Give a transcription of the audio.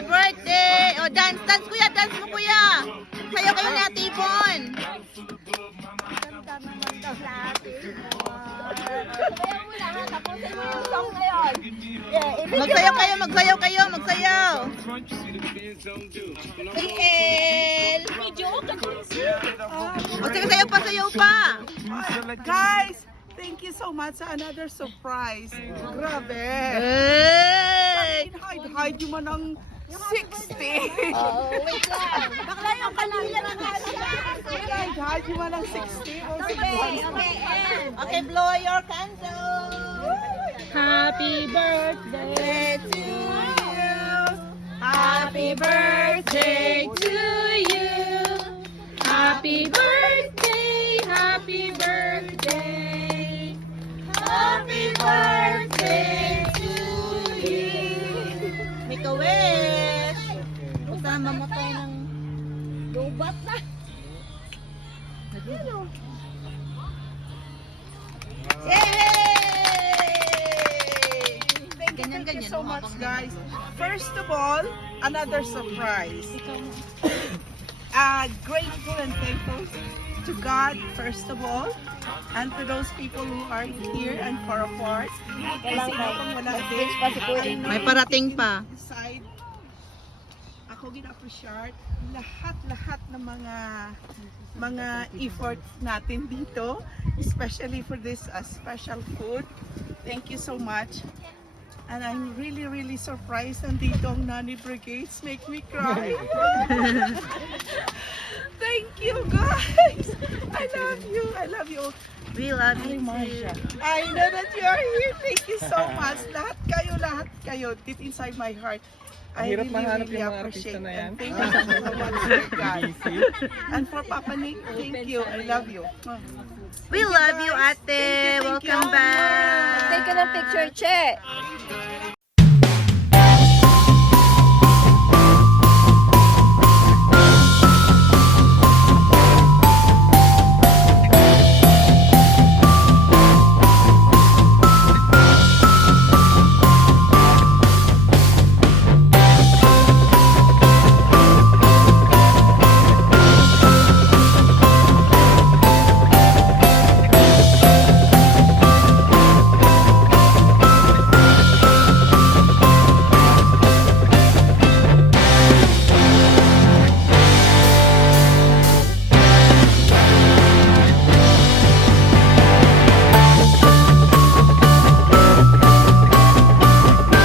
Happy birthday! O, dance, dance kuya, dance mo kuya. Sayo kayo ni Ate Ibon. Ganda naman daw sa atin. Sayaw mo lang ha, tapusin mo yung song na yun. Magsayaw kayo, magsayaw kayo, magsayaw. Phil! O, sige, sayaw pa, sayaw pa. Guys, thank you so much sa another surprise. Grabe. Hey! Hide mo ng 60. Oh, wait lang. Bakla yung kanila ng Hide mo ng 60. Okay, okay, and. Okay, blow your candle. Happy birthday to you. Happy birthday to you. Happy birthday, happy birthday. Happy birthday to you. Make a wish. Basta mamatay ng Lubat na. Yay! Thank you so much, guys. First of all, another surprise. Grateful and thankful to God, first of all, and to those people who are here and far apart. Kasi kung wala din, May parating pa. Side, ako gina-appreciate lahat ng mga effort natin dito, especially for this special food. Thank you so much. And I'm really surprised nandito ang Nani Brigades. Make me cry. Thank you, guys. I love you. I love you. We love you too. I know that you are here. Thank you so much. Lahat kayo. Deep inside my heart. I Hirap mahanap really yung mga appreciate artista na yan. and thank you so much, dear God. And for Papa Nick, thank you. I love you. We love you, Ate. Thank you. Welcome back. Take a picture, Che.